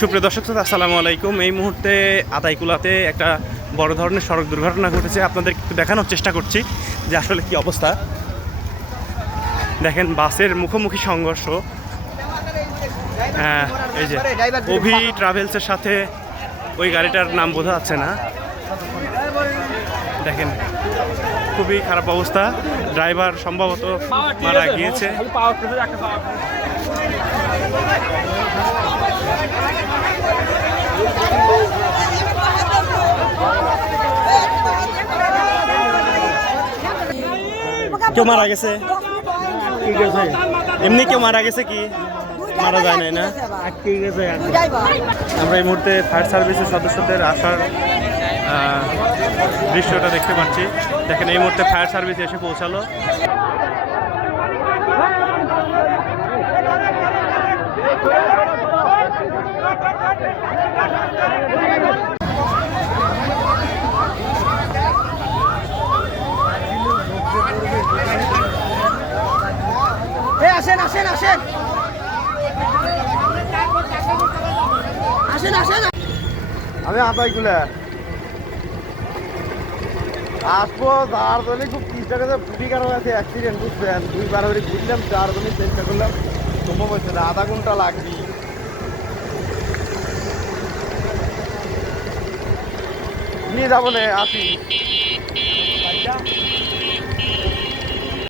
সুপ্রিয় দর্শক শ্রোতা, আসসালামু আলাইকুম। এই মুহূর্তে আতাইকুলাতে একটা বড় ধরনের সড়ক দুর্ঘটনা ঘটেছে। আপনাদের একটু দেখানোর চেষ্টা করছি যে আসলে কি অবস্থা। দেখেন, বাসের মুখোমুখি সংঘর্ষ। এই যে অভি ট্রাভেলসের সাথে ওই গাড়িটার নাম বোঝা যাচ্ছে না। দেখেন, খুবই খারাপ অবস্থা। ড্রাইভার সম্ভবত মারা গিয়েছে। কেউ মারা গেছে? ঠিক আছে, এমনি কেউ মারা গেছে কি মারা যায় নাই না? ঠিক আছে, আমরা এই মুহূর্তে ফায়ার সার্ভিসের সদস্যদের আসার দৃশ্যটা দেখতে পাচ্ছি। দেখেন, এই মুহূর্তে ফায়ার সার্ভিস এসে পৌঁছালো। আসেন আসেন আসেন আসেন আসেন। আমি আতাইকুলা আসবো। যার জন্য খুব চিন্তা করে পুটি কারো আছে অ্যাক্সিডেন্ট, বুঝছেন? দুইবার করে ঘুরলাম, যার জন্য চেষ্টা করলাম, সম্ভব হচ্ছে না, আধা ঘন্টা লাগবে। নিয়ে যাবো না, আসি।